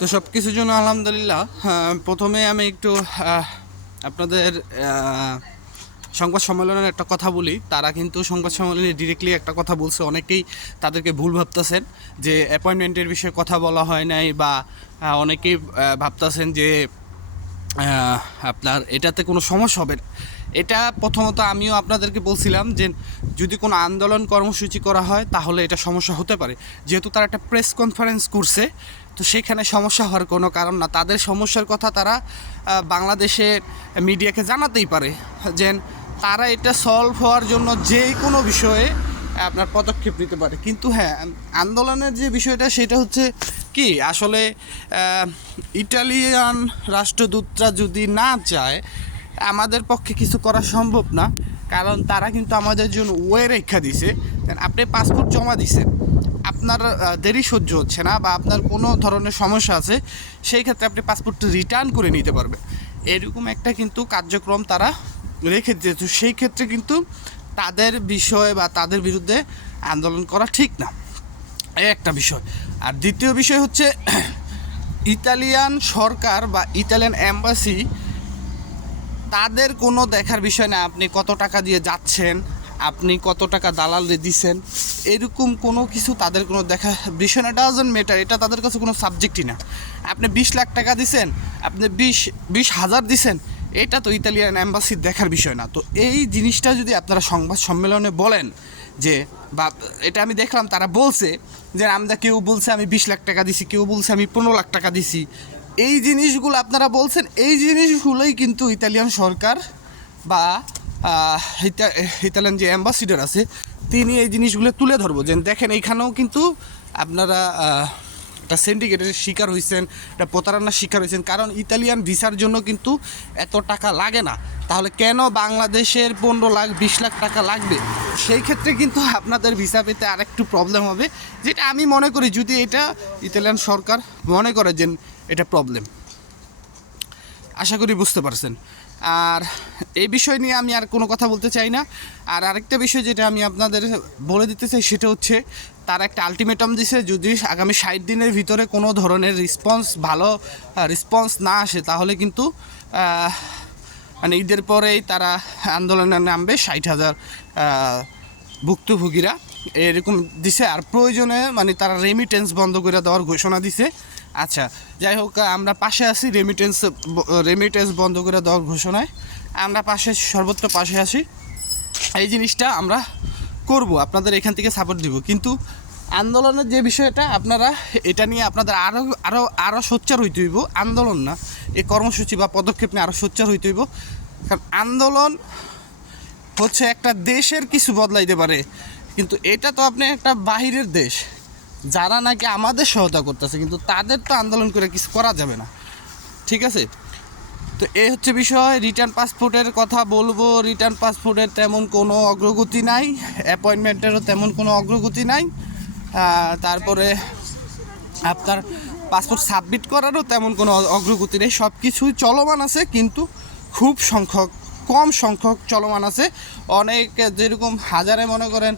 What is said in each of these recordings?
তো সব কিছুর জন্য আলহামদুলিল্লাহ। প্রথমে আমি একটু আপনাদের সংবাদ সম্মেলনের একটা কথা বলি। তারা কিন্তু সংবাদ সম্মেলনে ডিরেক্টলি একটা কথা বলছে, অনেকেই তাদেরকে ভুল ভাবতেছেন যে অ্যাপয়েন্টমেন্টের বিষয়ে কথা বলা হয় নাই, বা অনেকেই ভাবতেছেন যে আপনার এটাতে কোনো সমস্যা হবে না। এটা প্রথমত আমিও আপনাদেরকে বলছিলাম যে যদি কোনো আন্দোলন কর্মসূচি করা হয় তাহলে এটা সমস্যা হতে পারে। যেহেতু তারা একটা প্রেস কনফারেন্স করছে, তো সেখানে সমস্যা হওয়ার কোনো কারণ না। তাদের সমস্যার কথা তারা বাংলাদেশের মিডিয়াকে জানাতেই পারে, যে তারা এটা সলভ হওয়ার জন্য যে কোনো বিষয়ে আপনার পদক্ষেপ নিতে পারে। কিন্তু হ্যাঁ, আন্দোলনের যে বিষয়টা সেটা হচ্ছে কি, আসলে ইটালিয়ান রাষ্ট্রদূতরা যদি না চায় আমাদের পক্ষে কিছু করা সম্ভব না, কারণ তারা কিন্তু আমাদের জন্য ওয়ে রেখা দিছে। আপনি পাসপোর্ট জমা দিছেন, আপনার দেরি সহ্য হচ্ছে না বা আপনার কোনো ধরনের সমস্যা আছে, সেই ক্ষেত্রে আপনি পাসপোর্টটা রিটার্ন করে নিতে পারবেন, এরকম একটা কিন্তু কার্যক্রম তারা রেখে দিয়েছে। সেই ক্ষেত্রে কিন্তু তাদের বিষয় বা তাদের বিরুদ্ধে আন্দোলন করা ঠিক না, এই একটা বিষয়। আর দ্বিতীয় বিষয় হচ্ছে ইতালিয়ান সরকার বা ইতালিয়ান এম্বাসি, তাদের কোনো দেখার বিষয় না আপনি কত টাকা দিয়ে যাচ্ছেন, আপনি কত টাকা দালালে দিচ্ছেন, এরকম কোনো কিছু তাদের কোনো দেখা বিষয় না। ডাজন্ট ম্যাটার, এটা তাদের কাছে কোনো সাবজেক্টই না। আপনি 20 লাখ টাকা দিছেন, আপনি 20,000 দিছেন, এটা তো ইতালিয়ান এম্বাসির দেখার বিষয় না। তো এই জিনিসটা যদি আপনারা সংবাদ সম্মেলনে বলেন যে, বা এটা আমি দেখলাম তারা বলছে যে আমরা, কেউ বলছে আমি 20 লাখ টাকা দিছি, কেউ বলছে আমি 15 লাখ টাকা দিছি, এই জিনিসগুলো আপনারা বলছেন, এই জিনিসগুলোই কিন্তু ইতালিয়ান সরকার বা ইতালিয়ান যে অ্যাম্বাসিডার আছে তিনি এই জিনিসগুলো তুলে ধরবো, যে দেখেন এইখানেও কিন্তু আপনারা একটা সিন্ডিকেটের শিকার হয়েছেন, একটা প্রতারণার শিকার হয়েছেন। কারণ ইতালিয়ান ভিসার জন্য কিন্তু এত টাকা লাগে না, তাহলে কেন বাংলাদেশের 15 লাখ 20 লাখ টাকা লাগবে? সেই ক্ষেত্রে কিন্তু আপনাদের ভিসা পেতে আরেকটু প্রবলেম হবে, যেটা আমি মনে করি যদি এটা ইতালিয়ান সরকার মনে করে যে এটা প্রবলেম। আশা করি বুঝতে পারছেন। আর এই বিষয় নিয়ে আমি আর কোনো কথা বলতে চাই না। আর আরেকটা বিষয় যেটা আমি আপনাদের বলে দিতে চাই সেটা হচ্ছে, তারা একটা আলটিমেটাম দিছে, যদি আগামী 60 দিনের ভিতরে কোনো ধরনের ভালো রেসপন্স না আসে তাহলে কিন্তু মানে ঈদের পরেই তারা আন্দোলনে নামবে 60,000 ভুক্তভোগীরা, এরকম দিছে। আর প্রয়োজনে মানে তারা রেমিটেন্স বন্ধ করে দেওয়ার ঘোষণা দিছে। আচ্ছা, যাই হোক, আমরা পাশে আছি। রেমিটেন্স বন্ধ করে দেওয়ার ঘোষণায় আমরা সর্বত্র পাশে আছি। এই জিনিসটা আমরা করব, আপনাদের এখান থেকে সাপোর্ট দিব। কিন্তু আন্দোলনের যে বিষয়টা, আপনারা এটা নিয়ে আপনাদের আরও সোচ্চার হইতে হইব। আন্দোলন না, এই কর্মসূচি বা পদক্ষেপ নিয়ে আরও সোচ্চার হইতে হইব। কারণ আন্দোলন হচ্ছে একটা দেশের কিছু বদলাইতে পারে, কিন্তু এটা তো আপনি একটা বাহিরের দেশ, যারা নাকি আমাদের সহায়তা করতেছে, কিন্তু তাদের তো আন্দোলন করে কিছু করা যাবে না, ঠিক আছে? তো এই হচ্ছে বিষয়। রিটার্ন পাসপোর্টের কথা বলবো, রিটার্ন পাসপোর্টের তেমন কোনো অগ্রগতি নাই, অ্যাপয়েন্টমেন্টেরও তেমন কোনো অগ্রগতি নাই, তারপরে আপনার পাসপোর্ট সাবমিট করারও তেমন কোনো অগ্রগতি নেই। সব কিছুই চলমান আছে, কিন্তু খুব কম সংখ্যক চলমান আছে। অনেক, যেরকম হাজারে মনে করেন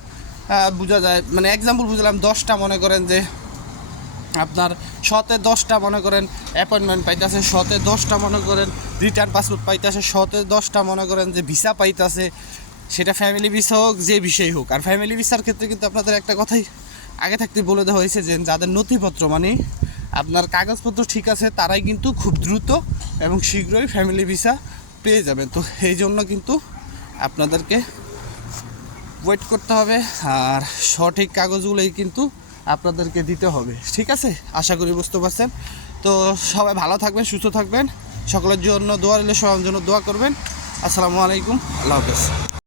বোঝা যায়, মানে এক্সাম্পল বুঝলাম 10টা মনে করেন যে আপনার 10টা মনে করেন অ্যাপয়েন্টমেন্ট পাইতেছে, 10টা মনে করেন রিটার্ন পাসপোর্ট পাইতেছে, 10টা মনে করেন যে ভিসা পাইতেছে, সেটা ফ্যামিলি ভিসা হোক, যে বিষয় হোক। আর ফ্যামিলি ভিসার ক্ষেত্রে কিন্তু আপনাদের একটা কথাই আগে থাকতে বলে দেওয়া হয়েছে, যে যাদের নথিপত্র মানে আপনার কাগজপত্র ঠিক আছে, তারাই কিন্তু খুব দ্রুত এবং শীঘ্রই ফ্যামিলি ভিসা পেয়ে যাবেন। তো এই জন্য কিন্তু আপনাদেরকে ওয়েট করতে হবে, আর সঠিক কাগজগুলোই কিন্তু আপনাদেরকে দিতে হবে, ঠিক আছে? আশা করি বুঝতে পারছেন। তো সবাই ভালো থাকবেন, সুস্থ থাকবেন, সকলের জন্য দোয়া রইলে, সবার জন্য দোয়া করবেন। আসসালামু আলাইকুম, আল্লাহ হাফেজ।